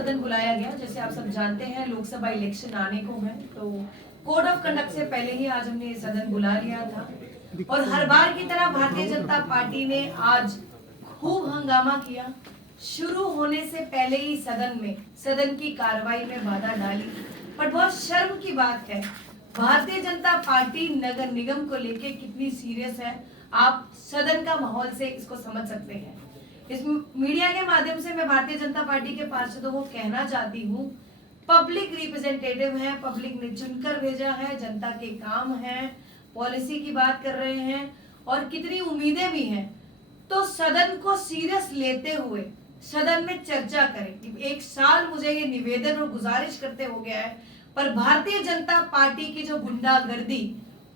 सदन बुलाया गया। जैसे आप सब जानते हैं लोकसभा इलेक्शन आने को है, तो कोड ऑफ कंडक्ट से पहले ही आज हमने सदन बुला लिया था और हर बार की तरह भारतीय जनता पार्टी ने आज खूब हंगामा किया। शुरू होने से पहले ही सदन की कार्रवाई में बाधा डाली। पर बहुत शर्म की बात है, भारतीय जनता पार्टी नगर निगम को लेके कितनी सीरियस है, आप सदन का माहौल से इसको समझ सकते हैं। इस मीडिया के माध्यम से मैं भारतीय जनता पार्टी के पार्षदों को कहना चाहती हूँ, पब्लिक रिप्रेजेंटेटिव है, पब्लिक ने चुनकर भेजा है, जनता के काम है, पॉलिसी की बात कर रहे हैं और कितनी उम्मीदें भी हैं, तो सदन को सीरियस लेते हुए सदन में चर्चा करें। एक साल मुझे ये निवेदन और गुजारिश करते हो गया है, पर भारतीय जनता पार्टी की जो गुंडागर्दी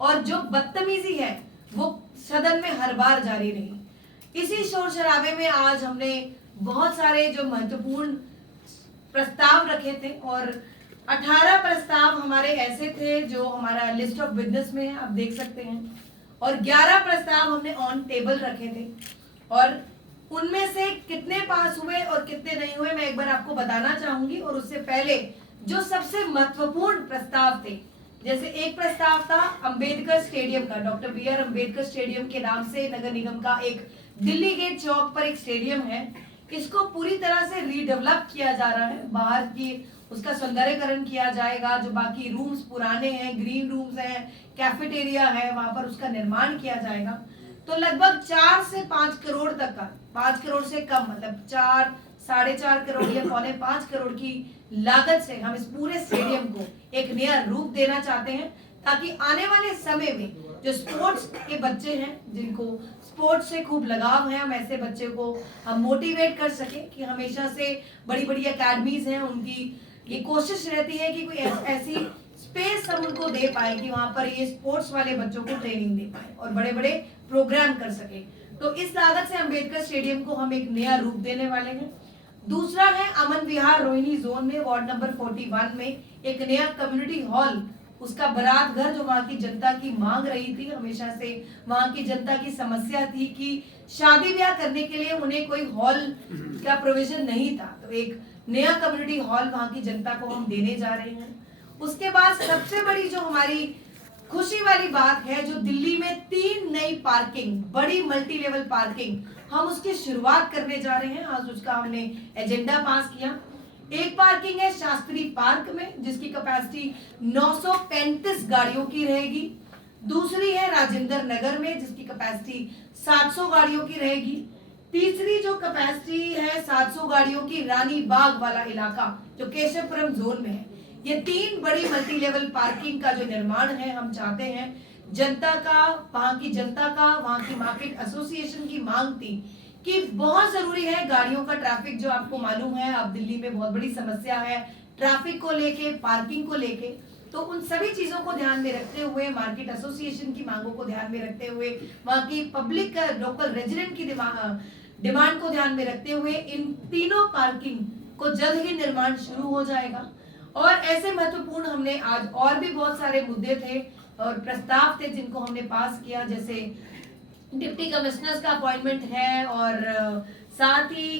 और जो बदतमीजी है वो सदन में हर बार जारी रही। इसी शोर शराबे में आज हमने बहुत सारे जो महत्वपूर्ण प्रस्ताव रखे थे और 18 प्रस्ताव हमारे ऐसे थे जो हमारा लिस्ट ऑफ बिजनेस में है, आप देख सकते हैं, और 11 प्रस्ताव हमने ऑन टेबल रखे थे और उनमें से कितने पास हुए और कितने नहीं हुए मैं एक बार आपको बताना चाहूंगी। और उससे पहले जो सबसे महत्वपूर्ण प्रस्ताव थे, जैसे एक प्रस्ताव था अंबेडकर स्टेडियम का, डॉक्टर बी.आर. अंबेडकर स्टेडियम के नाम से नगर निगम का एक दिल्ली गेट चौक पर एक स्टेडियम है, इसको पूरी तरह से रीडेवलप किया जा रहा है। बाहर की उसका सौंदर्यकरण किया जाएगा, जो बाकी रूम्स पुराने हैं, ग्रीन रूम्स हैं, कैफेटेरिया है, वहां पर उसका निर्माण किया जाएगा। तो लगभग 4 से 5 करोड़ तक का, 5 करोड़ से कम मतलब 4 साढ़े 4 करोड़ या 4.5 करोड़ की लागत से हम इस पूरे स्टेडियम को एक नया रूप देना चाहते हैं, ताकि आने वाले समय में जो स्पोर्ट्स के बच्चे हैं, जिनको स्पोर्ट्स से खूब लगाव है, हम ऐसे बच्चे को हम मोटिवेट कर सके कि हमेशा से बड़ी बड़ी एकेडमीज हैं, उनकी ये कोशिश रहती है कि कोई ऐसी स्पेस हम उनको दे पाए कि वहां पर ये स्पोर्ट्स वाले बच्चों को ट्रेनिंग दे पाए और बड़े बड़े प्रोग्राम कर सके। तो इस लागत से अंबेडकर स्टेडियम को हम एक नया रूप देने वाले हैं। दूसरा है अमन विहार रोहिणी जोन में वार्ड नंबर 41 में एक नया कम्युनिटी हॉल, उसका बारात घर, जो वहां की जनता की मांग रही थी, हमेशा से वहां की जनता की समस्या थी कि शादी ब्याह करने के लिए उन्हें कोई हॉल का प्रोविजन नहीं था, तो एक नया कम्युनिटी हॉल वहां की जनता को हम देने जा रहे हैं। उसके बाद सबसे बड़ी जो हमारी खुशी वाली बात है, जो दिल्ली में 3 नई पार्किंग, बड़ी मल्टी लेवल पार्किंग, हम उसकी शुरुआत करने जा रहे हैं। आज उसका हमने एजेंडा पास किया। एक पार्किंग है शास्त्री पार्क में, जिसकी कैपेसिटी 935 गाड़ियों की रहेगी। दूसरी है राजेंद्र नगर में, जिसकी कैपेसिटी 700 गाड़ियों की रहेगी। तीसरी जो कैपेसिटी है 700 गाड़ियों की, रानी बाग वाला इलाका जो केशवपुरम जोन में है। ये 3 बड़ी मल्टी लेवल पार्किंग का जो निर्माण है, हम चाहते हैं जनता का, वहां की जनता का, वहां की मार्केट एसोसिएशन की मांग थी कि बहुत जरूरी है गाड़ियों का ट्रैफिक, जो आपको मालूम है अब दिल्ली में बहुत बड़ी समस्या है ट्रैफिक को लेके, पार्किंग को लेके। तो उन सभी चीजों को ध्यान में रखते हुए, मार्केट एसोसिएशन की मांगों को ध्यान में रखते हुए, वहां की पब्लिक लोकल रेजिडेंट की डिमांड को ध्यान में रखते हुए इन तीनों पार्किंग को जल्द ही निर्माण शुरू हो जाएगा। और ऐसे महत्वपूर्ण हमने आज और भी बहुत सारे मुद्दे थे और प्रस्ताव थे जिनको हमने पास किया, जैसे डिप्टी कमिश्नर्स का अपॉइंटमेंट है और साथ ही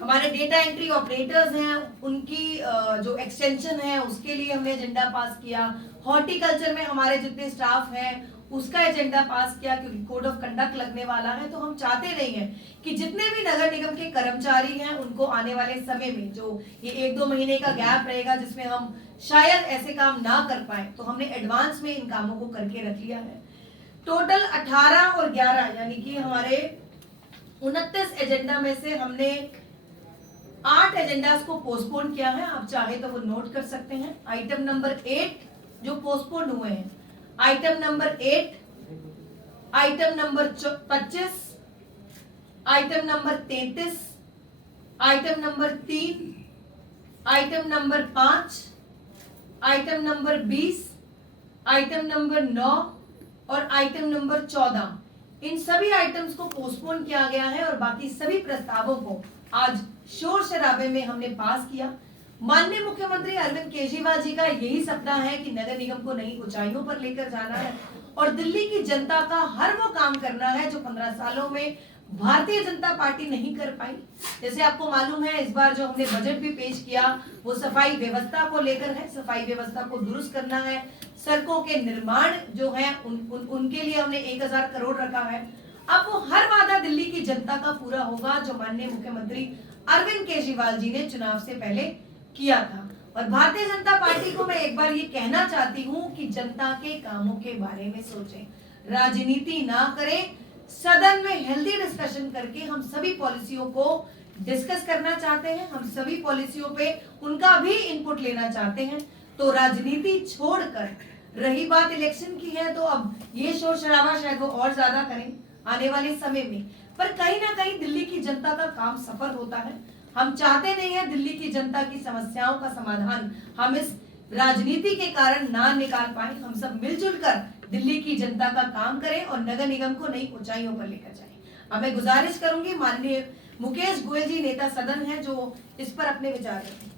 हमारे डेटा एंट्री ऑपरेटर्स हैं, उनकी जो एक्सटेंशन है उसके लिए हमने एजेंडा पास किया। हॉर्टिकल्चर में हमारे जितने स्टाफ हैं उसका एजेंडा पास किया, क्योंकि कोड ऑफ कंडक्ट लगने वाला है। तो हम चाहते नहीं हैं कि जितने भी नगर निगम के कर्मचारी हैं उनको आने वाले समय में जो ये 1-2 महीने का गैप रहेगा जिसमें हम शायद ऐसे काम ना कर पाए, तो हमने एडवांस में इन कामों को करके रख लिया है। टोटल 18 और 11 यानी कि हमारे 29 एजेंडा में से हमने 8 एजेंडास को पोस्टपोन किया है। आप चाहे तो वो नोट कर सकते हैं। आइटम नंबर 8 जो पोस्टपोन हुए हैं, item number 8, item number 25, item number 33, item number 3, item number 5, item number 20, item number 9 और आइटम नंबर 14, इन सभी आइटम्स को पोस्टपोन किया गया है और बाकी सभी प्रस्तावों को आज शोर शराबे में हमने पास किया। माननीय मुख्यमंत्री अरविंद केजरीवाल जी का यही सपना है कि नगर निगम को नई ऊंचाइयों पर लेकर जाना है और दिल्ली की जनता का हर वो काम करना है जो 15 सालों में भारतीय जनता पार्टी नहीं कर पाई। जैसे आपको मालूम है, इस बार जो हमने बजट भी पेश किया वो सफाई व्यवस्था को लेकर है। सफाई व्यवस्था को दुरुस्त करना है, सड़कों के निर्माण जो है उनके लिए हमने 1000 करोड़ रखा है। अब वो हर वादा दिल्ली की जनता का पूरा होगा जो माननीय मुख्यमंत्री अरविंद केजरीवाल जी ने चुनाव से पहले किया था। और भारतीय जनता पार्टी को मैं एक बार ये कहना चाहती हूँ कि जनता के कामों के बारे में सोचें, राजनीति ना करें। सदन में हेल्दी डिस्कशन करके हम सभी पॉलिसियों को डिस्कस करना चाहते हैं, हम सभी पॉलिसियों पे उनका भी इनपुट लेना चाहते हैं। तो राजनीति छोड़कर, रही बात इलेक्शन की है तो अब ये शोर शराबा शायद वो और ज्यादा करें आने वाले समय में, पर कहीं ना कहीं दिल्ली की जनता का काम सफल होता है। हम चाहते नहीं है दिल्ली की जनता की समस्याओं का समाधान हम इस राजनीति के कारण ना निकाल पाए। हम सब मिलजुल कर दिल्ली की जनता का काम करें और नगर निगम को नई ऊंचाइयों पर लेकर जाएं। अब मैं गुजारिश करूंगी, माननीय मुकेश गोयल जी नेता सदन है, जो इस पर अपने विचार रखें।